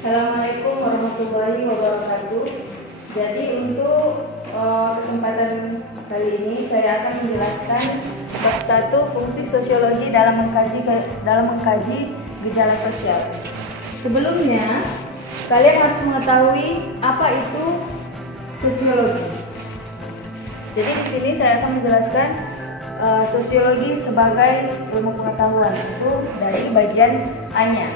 Assalamualaikum warahmatullahi wabarakatuh. Jadi untuk kesempatan kali ini saya akan menjelaskan bab 1 fungsi sosiologi dalam mengkaji gejala sosial. Sebelumnya, kalian harus mengetahui apa itu sosiologi. Jadi di sini saya akan menjelaskan sosiologi sebagai ilmu pengetahuan, itu dari bagian A-nya.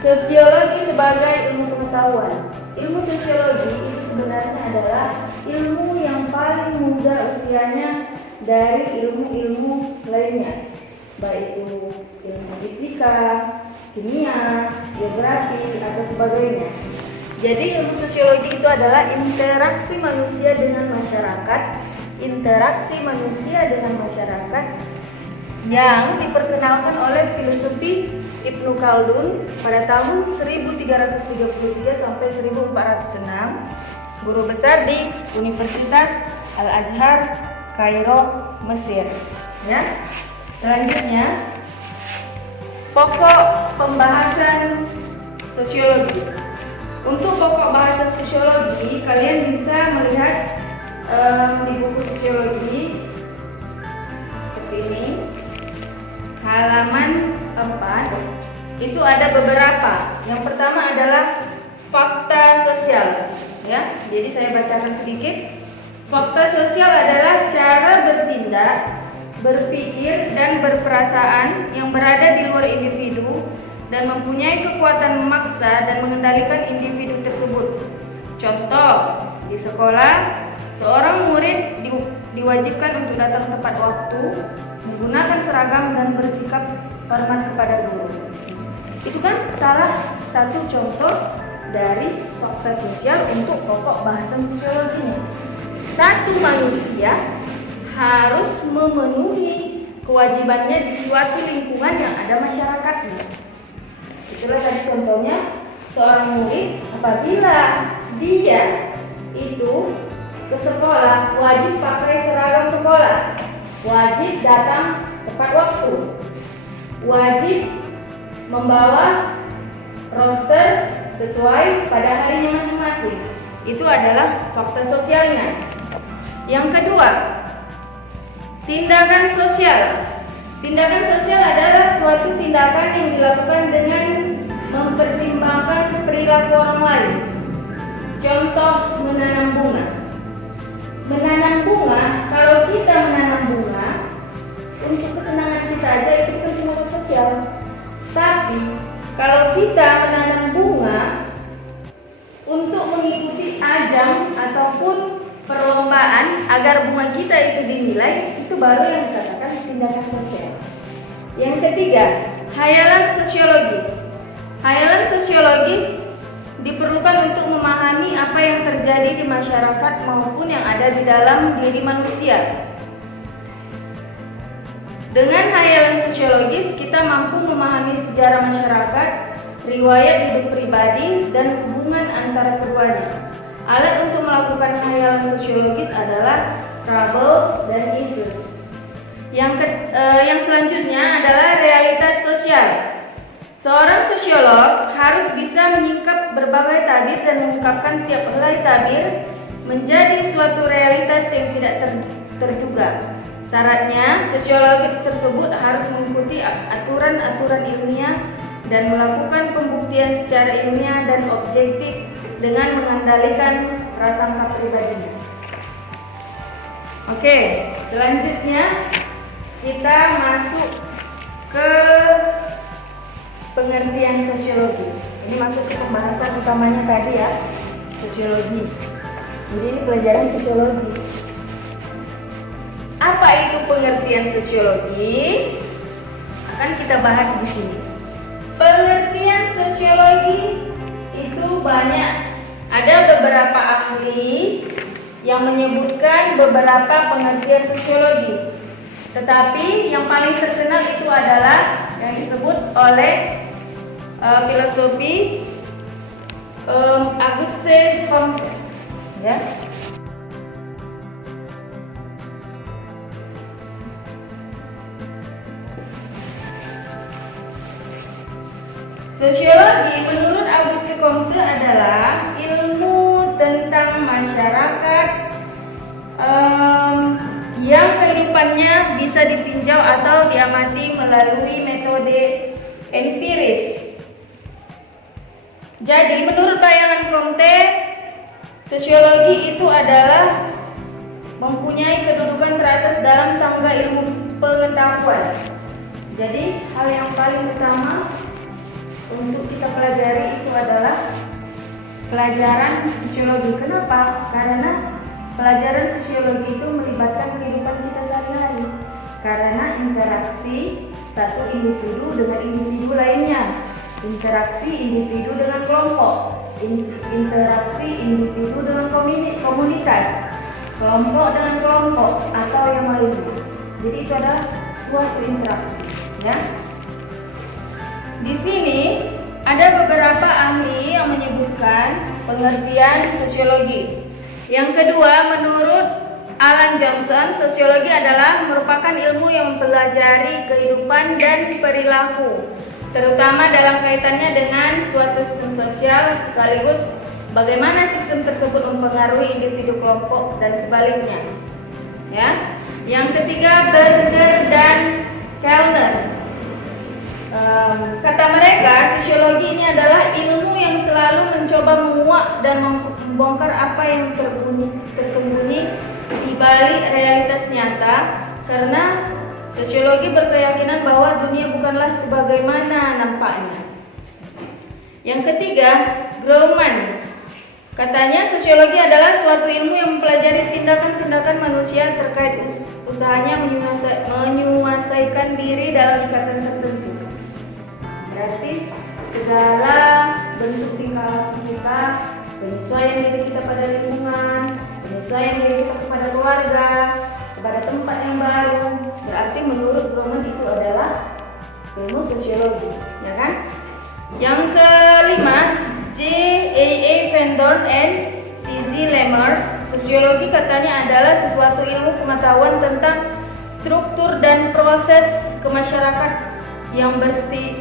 Sosiologi sebagai ilmu pengetahuan. Ilmu sosiologi itu sebenarnya adalah ilmu yang paling muda usianya dari ilmu-ilmu lainnya, baik itu ilmu fisika, kimia, geografi, atau sebagainya. Jadi ilmu sosiologi itu adalah interaksi manusia dengan masyarakat yang diperkenalkan oleh filosofi Ibnu Khaldun pada tahun 1333 sampai 1406, guru besar di Universitas Al-Azhar, Kairo, Mesir. Ya. Selanjutnya, pokok pembahasan sosiologi. Untuk pokok bahasan sosiologi, kalian bisa melihat di buku sosiologi seperti ini. Halaman 4 itu ada beberapa. Yang pertama adalah fakta sosial, ya. Jadi saya bacakan sedikit. Fakta sosial adalah cara bertindak, berpikir dan berperasaan yang berada di luar individu dan mempunyai kekuatan memaksa dan mengendalikan individu tersebut. Contoh, di sekolah, seorang murid diwajibkan untuk datang tepat waktu, menggunakan seragam dan bersikap hormat kepada guru. Itu kan salah satu contoh dari fakta sosial untuk pokok bahasan sosiologinya. Satu manusia harus memenuhi kewajibannya di suatu lingkungan yang ada masyarakatnya. Itulah tadi contohnya, seorang murid apabila dia itu ke sekolah wajib pakai seragam sekolah, wajib datang tepat waktu, wajib membawa roster sesuai pada harinya masing-masing. Itu adalah fakta sosialnya. Yang kedua, tindakan sosial. Tindakan sosial adalah suatu tindakan yang dilakukan dengan mempertimbangkan perilaku orang lain. Contoh, menanam bunga. Menanam bunga, kalau kita menanam bunga untuk kesenangan kita aja, itu kan tindakan sosial. Tapi kalau kita menanam bunga untuk mengikuti ajang ataupun perlombaan agar bunga kita itu dinilai, itu baru yang dikatakan tindakan sosial. Yang ketiga, hayalan sosiologis. Hayalan sosiologis diperlukan untuk memahami apa yang terjadi di masyarakat maupun yang ada di dalam diri manusia. Dengan hayalan sosiologis, kita mampu memahami sejarah masyarakat, riwayat hidup pribadi, dan hubungan antara keduanya. Alat untuk melakukan hayalan sosiologis adalah troubles dan issues. Yang selanjutnya adalah realitas sosial. Seorang sosiolog harus bisa menyingkap berbagai tabir dan mengungkapkan tiap helai tabir menjadi suatu realitas yang tidak terduga. Syaratnya, sosiologi tersebut harus mengikuti aturan-aturan ilmiah dan melakukan pembuktian secara ilmiah dan objektif dengan mengendalikan prasangka pribadinya. Oke, selanjutnya kita masuk ke pengertian sosiologi. Ini masuk ke pembahasan utamanya tadi ya, sosiologi. Jadi ini pelajaran sosiologi. Apa itu pengertian sosiologi? Akan kita bahas di sini. Pengertian sosiologi itu banyak. Ada beberapa ahli yang menyebutkan beberapa pengertian sosiologi. Tetapi yang paling terkenal itu adalah yang disebut oleh filosofi Auguste Comte, ya. Sosiologi menurut Auguste Comte adalah ilmu tentang masyarakat yang kehidupannya bisa ditinjau atau diamati melalui metode empiris. Jadi menurut bayangan Comte, sosiologi itu adalah mempunyai kedudukan teratas dalam tangga ilmu pengetahuan. Jadi hal yang paling utama untuk kita pelajari itu adalah pelajaran sosiologi. Kenapa? Karena pelajaran sosiologi itu melibatkan kehidupan kita sehari-hari. Karena interaksi satu individu dengan individu lainnya, interaksi individu dengan kelompok, interaksi individu dengan komunitas, kelompok dengan kelompok atau yang lainnya. Jadi itu adalah suatu interaksi, ya. Di sini ada beberapa ahli yang menyebutkan pengertian sosiologi. Yang kedua, menurut Alan Johnson, sosiologi adalah merupakan ilmu yang mempelajari kehidupan dan perilaku, terutama dalam kaitannya dengan suatu sistem sosial, sekaligus bagaimana sistem tersebut mempengaruhi individu, kelompok, dan sebaliknya. Ya. Yang ketiga, Berger dan Kellner. Kata mereka, sosiologi ini adalah ilmu yang selalu mencoba menguak dan membongkar apa yang tersembunyi di balik realitas nyata, karena sosiologi berkeyakinan bahwa dunia bukanlah sebagaimana nampaknya. Yang ketiga, Grauman. Katanya sosiologi adalah suatu ilmu yang mempelajari tindakan-tindakan manusia terkait usahanya menguasaikan diri dalam ikatan tertentu. Berarti segala bentuk tingkah laku kita, penyesuaian diri kita pada lingkungan, penyesuaian diri kita kepada keluarga, kepada tempat yang baru, berarti menurut Grauman itu adalah ilmu sosiologi, ya kan? Yang kelima, J.A.A. Van Dorn and C.Z. Lemers. Sosiologi katanya adalah sesuatu ilmu pengetahuan tentang struktur dan proses kemasyarakatan yang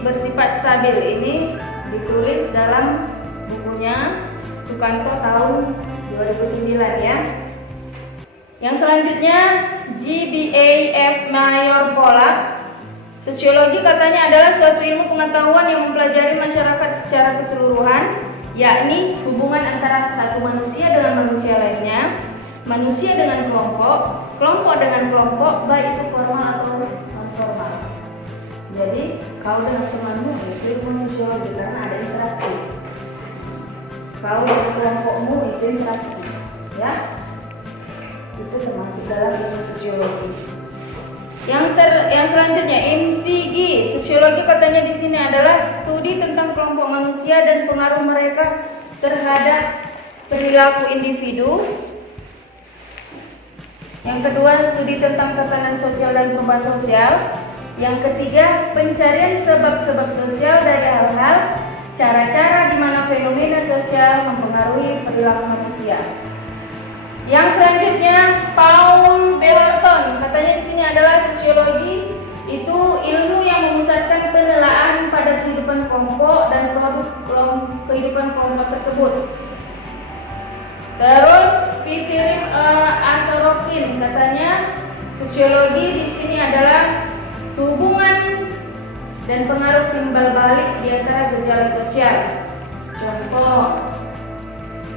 bersifat stabil. Ini ditulis dalam bukunya Sukanto tahun 2009, ya. Yang selanjutnya, G.B.A.F. Mayor Pollack. Sosiologi katanya adalah suatu ilmu pengetahuan yang mempelajari masyarakat secara keseluruhan, yakni hubungan antara satu manusia dengan manusia lainnya, manusia dengan kelompok, kelompok dengan kelompok, baik itu formal atau non-formal. Jadi kau dengan temanmu itu ilmu sosiologi karena ada interaksi. Kau dengan kelompokmu itu interaksi, ya. Itu termasuk dalam ilmu sosiologi. Yang selanjutnya, McG. Sosiologi katanya di sini adalah studi tentang kelompok manusia dan pengaruh mereka terhadap perilaku individu. Yang kedua, studi tentang tatanan sosial dan perubahan sosial. Yang ketiga, pencarian sebab-sebab sosial dari hal-hal, cara-cara di mana fenomena sosial mempengaruhi perilaku manusia. Yang selanjutnya, Paul B. Horton. Katanya di sini adalah sosiologi itu ilmu yang memusatkan penelaahan pada kehidupan kelompok dan kehidupan kelompok tersebut. Terus Fitirim Asarovin katanya sosiologi di sini adalah hubungan dan pengaruh timbal balik di antara gejala sosial. Contoh,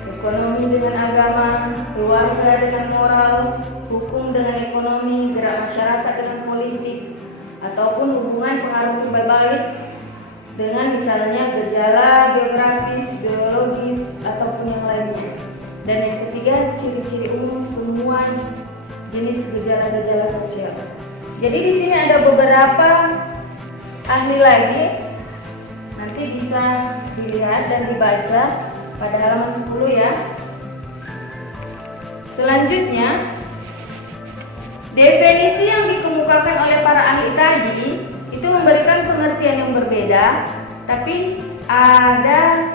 ekonomi dengan agama, keluarga dengan moral, hukum dengan ekonomi, gerak masyarakat dengan politik, ataupun hubungan pengaruh timbal balik dengan misalnya gejala geografis, biologis, ataupun yang lainnya. Dan yang ketiga, ciri-ciri umum semua jenis gejala-gejala sosial. Jadi di sini ada beberapa ahli lagi, nanti bisa dilihat dan dibaca pada halaman 10, ya. Selanjutnya, definisi yang dikemukakan oleh para ahli tadi itu memberikan pengertian yang berbeda, tapi ada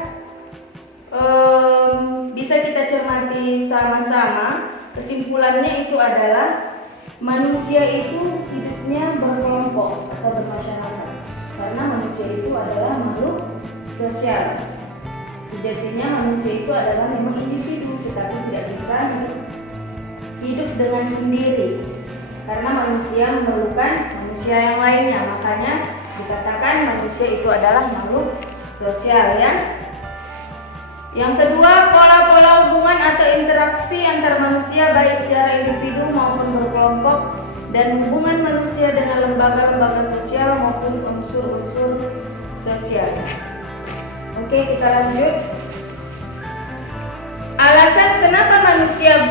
bisa kita cermati sama-sama. Kesimpulannya itu adalah manusia itu hidupnya berkelompok atau bermasyarakat, karena manusia itu adalah makhluk sejatinya manusia itu adalah memang individu, tetapi tidak bisa hidup dengan sendiri karena manusia memerlukan manusia yang lainnya. Makanya dikatakan manusia itu adalah makhluk sosial, ya. Yang kedua, pola-pola hubungan atau interaksi antar manusia baik secara individu maupun berkelompok, dan hubungan manusia dengan lembaga-lembaga sosial maupun unsur-unsur sosial. Oke, kita lanjut. Alasan kenapa manusia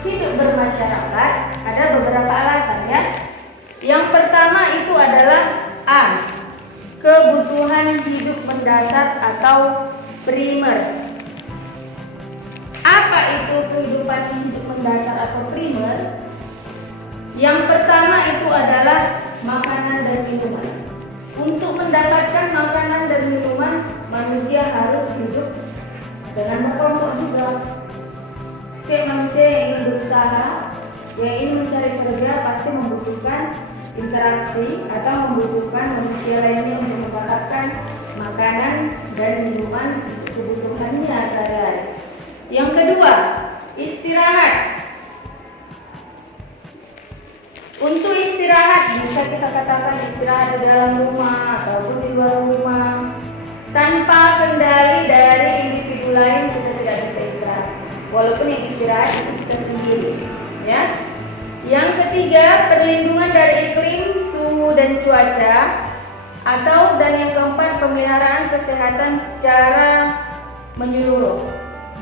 hidup bermasyarakat, ada beberapa alasan, ya. Yang pertama itu adalah A. Kebutuhan hidup mendasar atau primer. Apa itu kehidupan hidup mendasar atau primer? Yang pertama itu adalah makanan dan minuman. Untuk mendapatkan makanan dan minuman, manusia harus hidup dengan berkelompok juga. Setiap manusia yang ingin berusaha, yang ingin mencari kerja pasti membutuhkan interaksi atau membutuhkan manusia lainnya untuk mendapatkan makanan dan minuman untuk kebutuhannya sehari-hari. Yang kedua, istirahat. Untuk istirahat bisa kita katakan istirahat di dalam rumah ataupun di luar rumah. Tanpa kendali dari individu lain kita tidak bisa istirahat. Walaupun yang istirahat itu kita sendiri, ya. Yang ketiga, perlindungan dari iklim, suhu dan cuaca. Dan yang keempat, pemeliharaan kesehatan secara menyeluruh.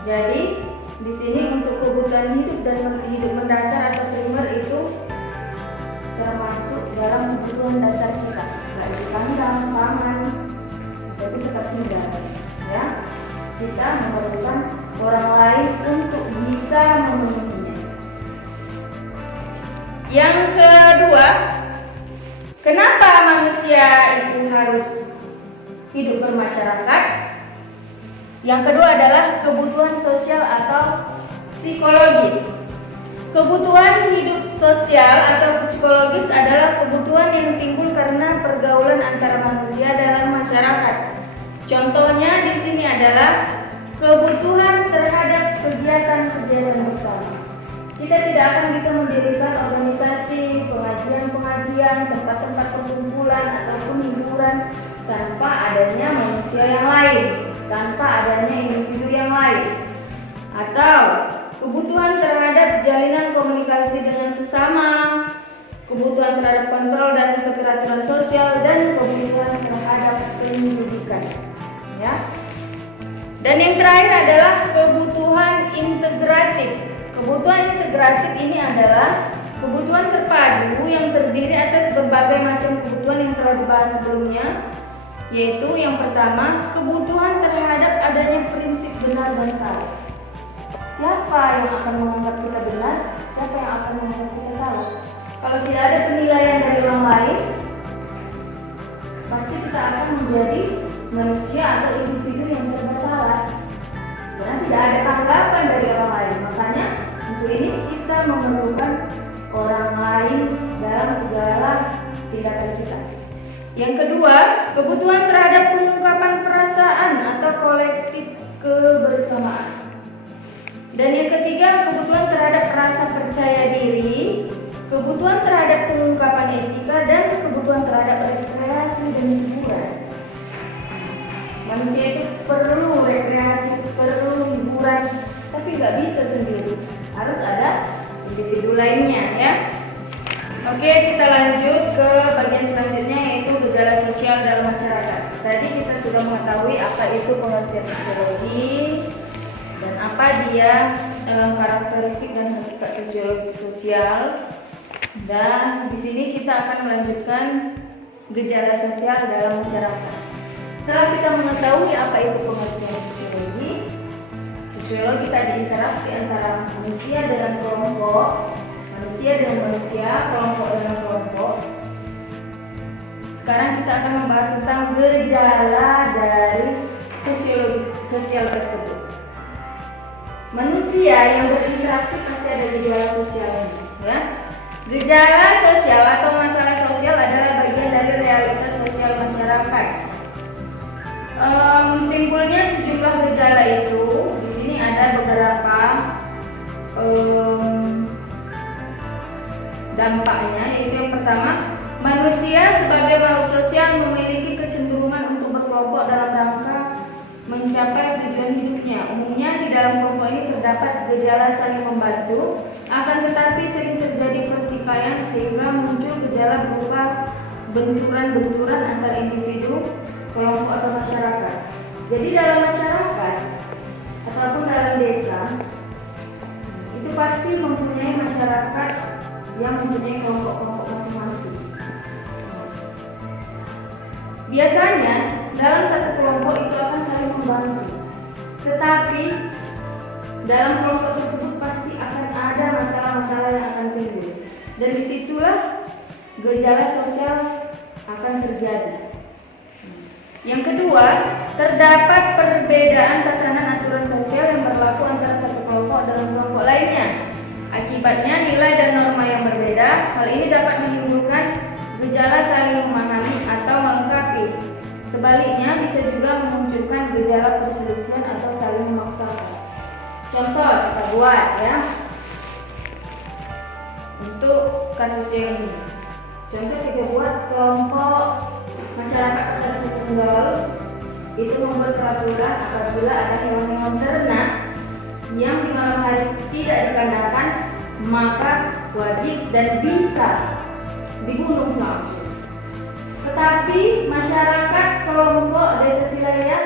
Jadi di sini untuk kebutuhan hidup dan hidup mendasar atau primer itu termasuk dalam kebutuhan dasar kita. Nggak di kandang, pangan, tapi tetap tinggal, ya. Kita memerlukan orang lain untuk bisa memenuhinya. Yang kedua, kenapa manusia itu harus hidup bermasyarakat? Yang kedua adalah kebutuhan sosial atau psikologis. Kebutuhan hidup sosial atau psikologis adalah kebutuhan yang timbul karena pergaulan antara manusia dalam masyarakat. Contohnya di sini adalah kebutuhan terhadap kegiatan-kegiatan bersama. Kita tidak akan bisa mendirikan organisasi, pengajian-pengajian, tempat-tempat perkumpulan ataupun hiburan tanpa adanya manusia yang lain, tanpa adanya individu yang lain. Atau kebutuhan terhadap jalinan komunikasi dengan sesama, kebutuhan terhadap kontrol dan keteraturan sosial, dan kebutuhan terhadap pendidikan, ya. Dan yang terakhir adalah kebutuhan integratif. Kebutuhan integratif ini adalah kebutuhan terpadu yang terdiri atas berbagai macam kebutuhan yang telah dibahas sebelumnya, yaitu yang pertama, kebutuhan terhadap adanya prinsip benar dan salah. Siapa yang akan menganggap kita benar? Siapa yang akan menganggap kita salah? Kalau tidak ada penilaian dari orang lain, pasti kita akan menjadi manusia atau individu yang serba salah. Karena tidak ada tanggapan dari orang lain. Makanya untuk ini kita memerlukan orang lain dalam segala tindakan kita. Yang kedua, kebutuhan terhadap pengungkapan perasaan atau kolektif kebersamaan. Dan yang ketiga, kebutuhan terhadap rasa percaya diri, kebutuhan terhadap pengungkapan etika, dan kebutuhan terhadap rekreasi dan hiburan. Manusia itu perlu rekreasi, perlu hiburan, tapi nggak bisa sendiri. Harus ada individu lainnya, ya. Oke, kita lanjut ke bagian selanjutnya, yaitu gejala sosial dalam masyarakat. Tadi kita sudah mengetahui apa itu pengertian sosiologi dan apa dia karakteristik dan hakikat sosiologi sosial. Dan di sini kita akan melanjutkan gejala sosial dalam masyarakat. Setelah kita mengetahui apa itu pengertian sosiologi, sosiologi tadi interaksi antara manusia dengan kelompok, manusia dengan manusia, kelompok dengan kelompok. Sekarang kita akan membahas tentang gejala dari sosiologi sosial tersebut. Manusia yang berinteraksi pasti ada gejala sosialnya, ya. Gejala sosial atau masalah sosial adalah bagian dari realitas sosial masyarakat. Timbulnya sejumlah gejala itu, di sini ada beberapa dampaknya, yaitu yang pertama, manusia sebagai makhluk sosial memiliki kecenderungan untuk berkelompok dalam rangka mencapai tujuan hidupnya. Umumnya di dalam kelompok ini terdapat gejala saling membantu, akan tetapi sering terjadi pertikaian sehingga muncul gejala berupa benturan-benturan antar individu, kelompok atau masyarakat. Jadi dalam masyarakat ataupun dalam desa itu pasti mempunyai masyarakat yang mempunyai kelompok-kelompok masing-masing. Biasanya dalam satu kelompok itu akan saling membantu, tetapi dalam kelompok tersebut pasti akan ada masalah-masalah yang akan timbul, dan disitulah gejala sosial akan terjadi. Yang kedua, terdapat perbedaan tatanan aturan sosial yang berlaku antara satu kelompok dengan kelompok lainnya. Akibatnya nilai dan norma yang berbeda. Hal ini dapat menimbulkan gejala saling memahami atau melengkapi. Sebaliknya bisa juga memunculkan gejala perselisihan atau saling memaksakan. Contoh kita buat ya untuk kasus yang ini. Contoh kita buat kelompok masyarakat asal tunggal itu membuat peraturan apabila ada hewan-hewan ternak yang di malam hari tidak dikandangkan, maka wajib dan bisa dibunuh langsung. Tetapi masyarakat kelompok desa Silaya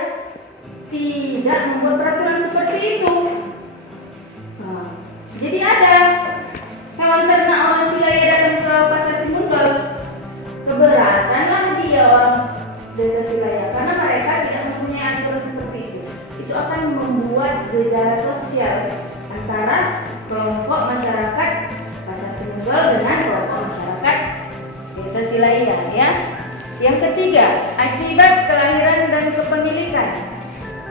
tidak membuat peraturan seperti itu. Jadi ada hewan ternak orang Silaya datang ke pasar Simundol, keberatanlah dia orang desa Silaya karena mereka tidak mempunyai aturan seperti itu. Itu akan membuat gejala sosial antara kelompok masyarakat pasar Simundol dengan kelompok masyarakat desa Silaya ya. Yang ketiga, akibat kelahiran dan kepemilikan.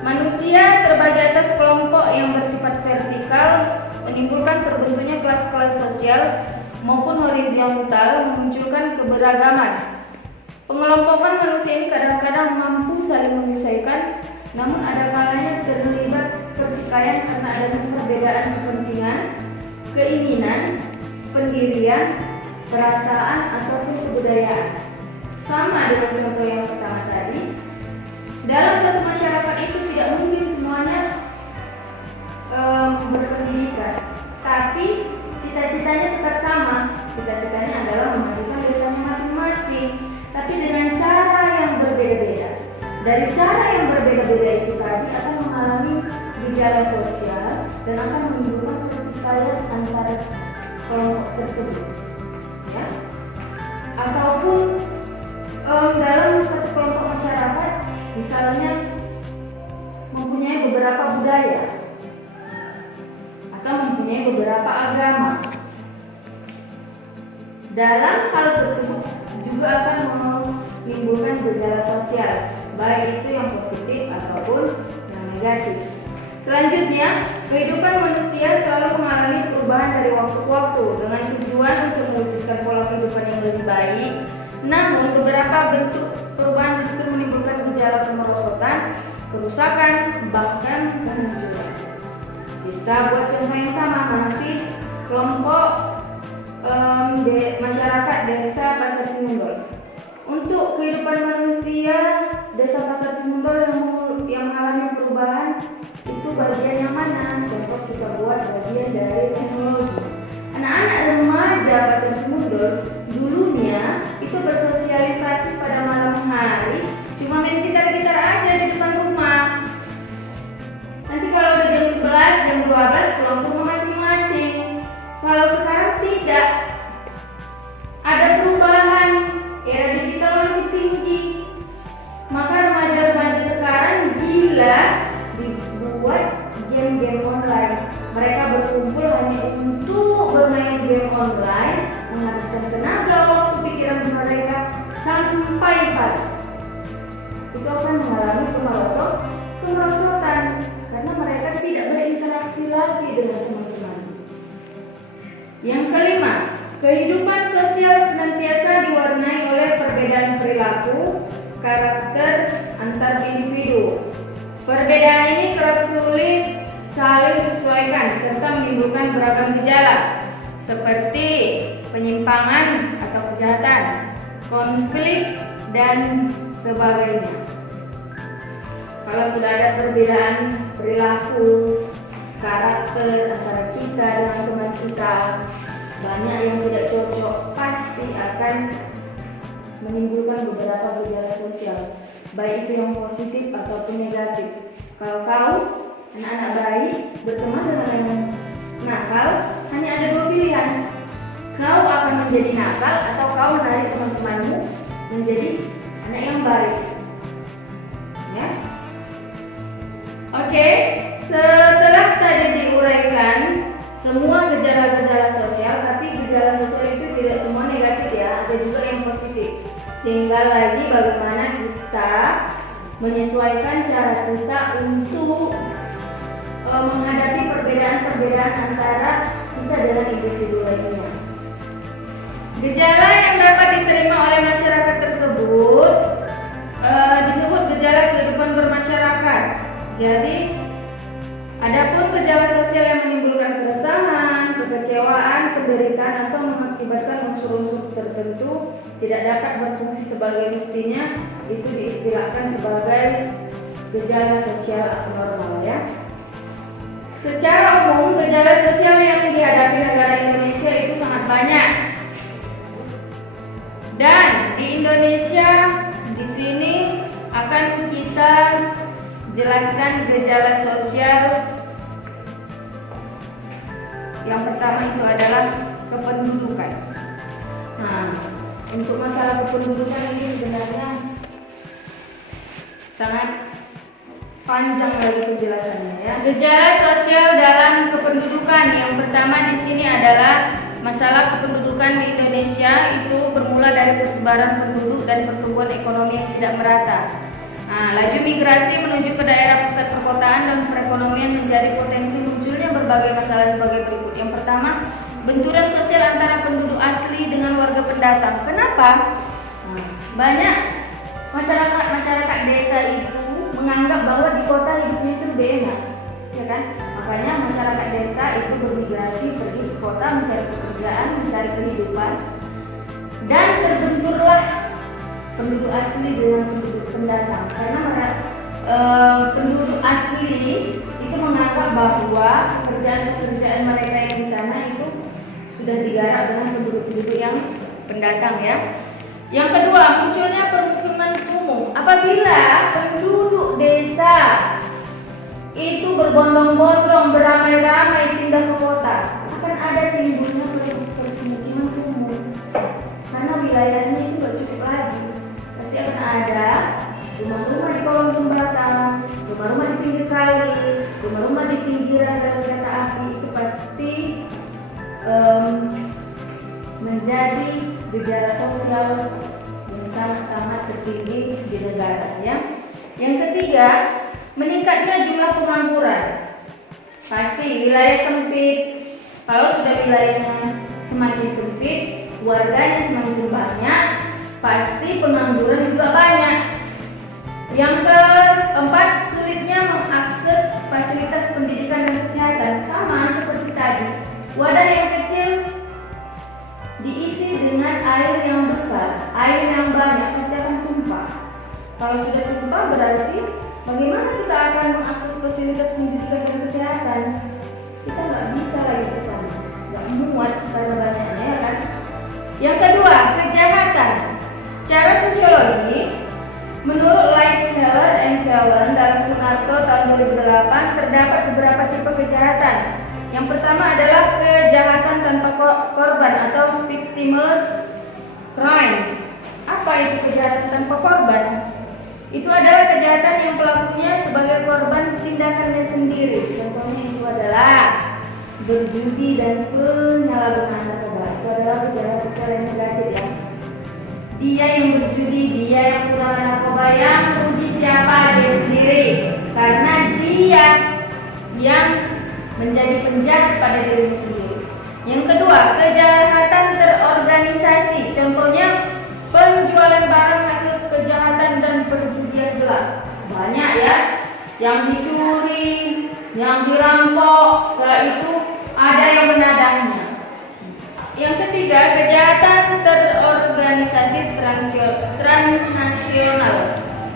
Manusia terbagi atas kelompok yang bersifat vertikal, menimbulkan terbentuknya kelas-kelas sosial, maupun horizontal, memunculkan keberagaman. Pengelompokan manusia ini kadang-kadang mampu saling menyesuaikan, namun ada kalanya terlibat pertikaian karena adanya perbedaan kepentingan, keinginan, pendirian, perasaan, ataupun kebudayaan. Sama dengan contoh yang pertama tadi, dalam satu masyarakat itu tidak mungkin semuanya berpendidikan, tapi cita-citanya tetap sama. Cita-citanya adalah memajukan desanya masing-masing, tapi dengan cara yang berbeda-beda. Dari cara yang berbeda-beda itu tadi akan mengalami gejala sosial dan akan menimbulkan pertikaian antara kelompok tersebut, ya. Ataupun dalam satu kelompok masyarakat, misalnya mempunyai beberapa budaya atau mempunyai beberapa agama. Dalam hal tersebut juga akan menimbulkan gejala sosial, baik itu yang positif ataupun yang negatif. Selanjutnya, kehidupan manusia selalu mengalami perubahan dari waktu ke waktu dengan tujuan untuk mewujudkan pola kehidupan yang lebih baik. Namun, beberapa bentuk perubahan justru menimbulkan gejala kemerosotan, kerusakan, bahkan kemunculan. Kita buat contoh yang sama, masih kelompok masyarakat desa Pasar Simundol. Untuk kehidupan manusia desa Pasar Simundol yang mengalami perubahan itu bagian yang mana? Contoh kita buat bagian dari teknologi. Anak-anak remaja Pasar Simundol dulunya itu bersosialisasi pada malam hari cuma main gitar-gitar aja di depan rumah. Nanti kalau udah jam 11, jam 12 pulang ke rumah masing-masing. Kalau sekarang tidak, ada perubahan, era digital makin tinggi, maka remaja-remaja sekarang gila dibuat game-game online. Mereka berkumpul hanya untuk bermain game online, menghabiskan tenaga, Perbedaan ini kerap sulit saling disesuaikan serta menimbulkan beragam gejala seperti penyimpangan atau kejahatan, konflik, dan sebagainya. Kalau sudah ada perbedaan perilaku, karakter antara kita dengan teman kita, banyak yang tidak cocok, pasti akan menimbulkan beberapa gejala sosial, baik itu yang positif ataupun negatif. Kalau kau, anak-anak baik, berteman dengan yang nakal, hanya ada dua pilihan. Kau akan menjadi nakal atau kau menarik teman-temanmu menjadi anak yang baik. Ya. Oke, setelah tadi diuraikan semua gejala-gejala sosial, tapi gejala sosial itu tidak semua negatif ya, ada juga yang positif. Tinggal lagi bagaimana kita menyesuaikan cara kita untuk menghadapi perbedaan-perbedaan antara kita dengan individu lainnya. Gejala yang dapat diterima oleh masyarakat tersebut disebut gejala kehidupan bermasyarakat. Jadi, adapun gejala sosial yang menimbulkan keresahan, kekecewaan, penderitaan atau mengakibatkan unsur-unsur tertentu tidak dapat berfungsi sebagai mestinya, itu diistilahkan sebagai gejala sosial abnormal ya. Secara umum, gejala sosial yang dihadapi negara Indonesia itu sangat banyak. Dan di Indonesia di sini akan kita jelaskan gejala sosial. Yang pertama itu adalah kependudukan. Nah, untuk masalah kependudukan ini sebenarnya sangat panjang lagi penjelasannya ya. Gejala sosial dalam kependudukan yang pertama di sini adalah masalah kependudukan di Indonesia itu bermula dari persebaran penduduk dan pertumbuhan ekonomi yang tidak merata. Nah, laju migrasi menuju ke daerah pusat perkotaan dan perekonomian menjadi potensi munculnya berbagai masalah sebagai berikut. Yang pertama, benturan sosial antara penduduk asli dengan warga pendatang. Kenapa? Banyak masyarakat desa itu menganggap bahwa di kota hidupnya itu lebih enak, ya kan? Makanya masyarakat desa itu bermigrasi pergi ke kota mencari pekerjaan, mencari kehidupan, dan terbenturlah penduduk asli dengan penduduk pendatang. Karena penduduk asli itu menganggap bahwa pekerjaan-pekerjaan mereka yang di sana itu sudah digarap dengan penduduk-penduduk yang pendatang ya. Yang kedua, munculnya permukiman kumuh. Apabila penduduk desa itu berbondong-bondong, beramai-ramai pindah ke kota, akan ada timbulnya permukiman kumuh. Karena wilayahnya itu tidak cukup lagi. Pasti akan ada rumah-rumah di kolong jembatan, rumah-rumah di pinggir kali, rumah-rumah di pinggiran rel kereta api. Itu pasti menjadi gejala sosial yang sangat-sangat tertinggi di negara ya. Yang ketiga, meningkatnya jumlah pengangguran. Pasti wilayah sempit. Kalau sudah wilayahnya semakin sempit, warganya semakin banyak, pasti pengangguran juga banyak. Yang keempat, sulitnya mengakses fasilitas pendidikan dan kesehatan. Sama seperti tadi, wadah yang kecil diisi dengan air yang besar, air yang banyak pasti akan tumpah. Kalau sudah tumpah berarti bagaimana kita akan mengakses fasilitas pendidikan dan kesehatan? Kita nggak bisa lagi ke sana, nggak muat karena banyaknya ya kan. Yang kedua, kejahatan. Secara sosiologi, menurut Lightheller and Kellen dalam Sunarto tahun 2008 terdapat beberapa tipe kejahatan. Yang pertama adalah kejahatan tanpa korban atau victimless crimes. Apa itu kejahatan tanpa korban? Itu adalah kejahatan yang pelakunya sebagai korban tindakannya sendiri. Contohnya itu adalah berjudi dan penyalahgunaan narkoba. Itu adalah gejala sosial yang negatif ya. Dia yang berjudi, dia yang penyalahgunaan narkoba, yang rugi siapa? Dia sendiri. Karena dia yang menjadi penjahat pada diri sendiri. Yang kedua, kejahatan terorganisasi. Contohnya penjualan barang hasil kejahatan dan perjudian gelap. Banyak ya. yang dicuri, yang dirampok, setelah itu ada yang menadahnya. Yang ketiga, kejahatan terorganisasi transnasional.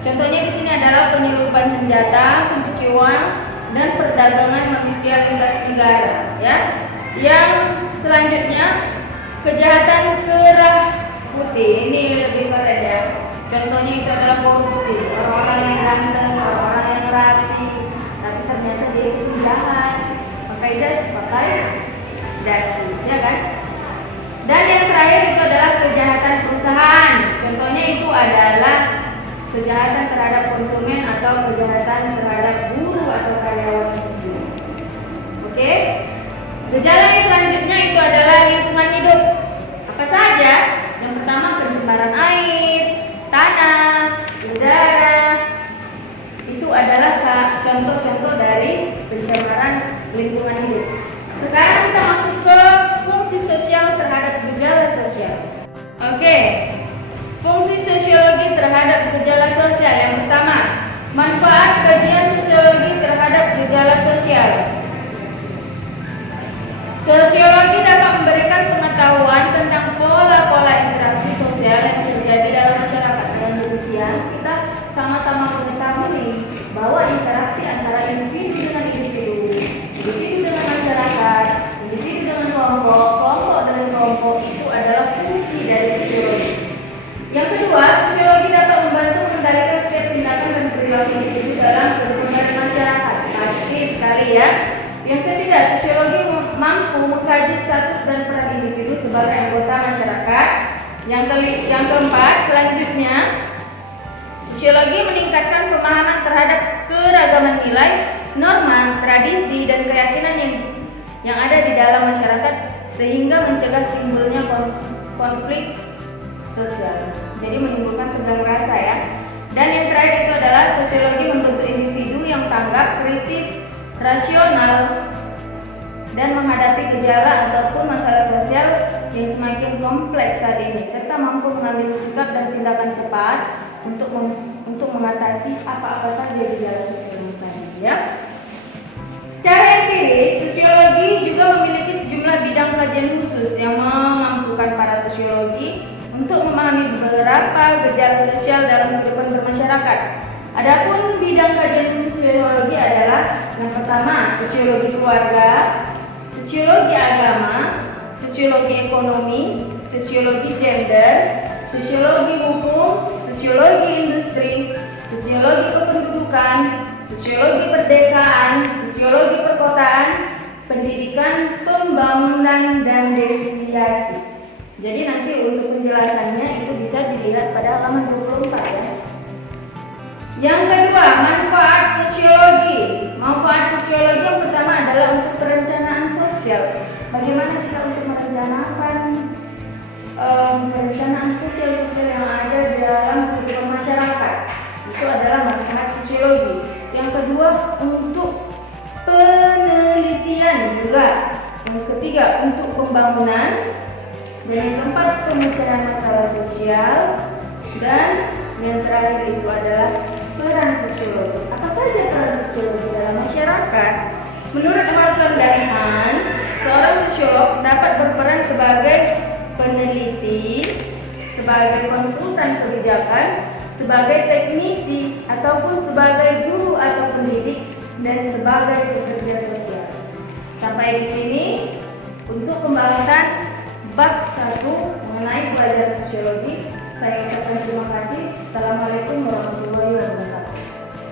Contohnya di sini adalah penyelundupan senjata, pencucian uang, dan perdagangan manusia lintas negara. Ya. Yang selanjutnya, kejahatan kerah putih. Ini lebih keren ya. Contohnya itu adalah korupsi. Orang-orang yang ganteng, orang-orang yang rapi, tapi ternyata dia itu jahat. Pakai dasi, ya kan? Dan yang terakhir itu adalah kejahatan perusahaan. Contohnya itu adalah kejahatan terhadap konsumen atau kejahatan terhadap buruh atau karyawan tersebut. Oke? Gejala yang selanjutnya itu adalah lingkungan hidup. Apa saja? Yang pertama, pencemaran air, tanah, udara. Itu adalah contoh-contoh dari pencemaran lingkungan hidup. Sekarang kita masuk ke fungsi sosial terhadap gejala sosial. Oke. Fungsi sosiologi terhadap gejala sosial. Yang pertama, manfaat kajian sosiologi terhadap gejala sosial. Sosiologi dapat memberikan pengetahuan tentang pola-pola interaksi sosial yang terjadi dalam masyarakat. Dengan demikian, kita sama-sama mengetahui bahwa interaksi antara individu dengan individu, individu dengan masyarakat, individu dengan kelompok, kelompok dengan kelompok itu adalah fungsi dari sosiologi. Yang kedua, sosiologi dapat membantu mengendalikan setiap tindakan dan perilaku individu dalam kehidupan masyarakat. Pasti sekali ya. Yang ketiga, sosiologi mampu mengkaji status dan peran individu sebagai anggota masyarakat. Yang keempat, selanjutnya, sosiologi meningkatkan pemahaman terhadap keragaman nilai, norma, tradisi, dan keyakinan yang ada di dalam masyarakat sehingga mencegah timbulnya konflik sosial. Jadi menimbulkan tegang rasa ya. Dan yang terakhir itu adalah sosiologi membentuk individu yang tanggap, kritis, rasional, dan menghadapi gejala ataupun masalah sosial yang semakin kompleks saat ini, serta mampu mengambil sikap dan tindakan cepat untuk mengatasi apa-apa saja gejala sosial tadi ya. Secara empiris, sosiologi juga memiliki sejumlah bidang kajian khusus yang memampukan para sosiologi untuk memahami beberapa gejala sosial dalam kehidupan bermasyarakat. Adapun bidang kajian sosiologi adalah yang pertama, sosiologi keluarga, sosiologi agama, sosiologi ekonomi, sosiologi gender, sosiologi hukum, sosiologi industri, sosiologi kependudukan, sosiologi perdesaan, sosiologi perkotaan, pendidikan, pembangunan, dan deviasi. Jadi nanti untuk penjelasannya itu bisa dilihat pada halaman 24 ya. Yang kedua, manfaat sosiologi. Manfaat sosiologi yang pertama adalah untuk perencanaan sosial. Bagaimana kita untuk merencanakan perencanaan sosial yang ada di dalam kehidupan masyarakat. Itu adalah manfaat sosiologi. Yang kedua, untuk penelitian juga. Yang ketiga, untuk pembangunan. Dan yang keempat, pemecahan masalah sosial. Dan yang terakhir itu adalah peran sosiologi. Apa saja peran sosiologi dalam masyarakat? Menurut Malcolm dan Hahn, seorang sosiolog dapat berperan sebagai peneliti, sebagai konsultan kebijakan, sebagai teknisi, ataupun sebagai guru atau pendidik, dan sebagai pekerja sosial. Sampai di sini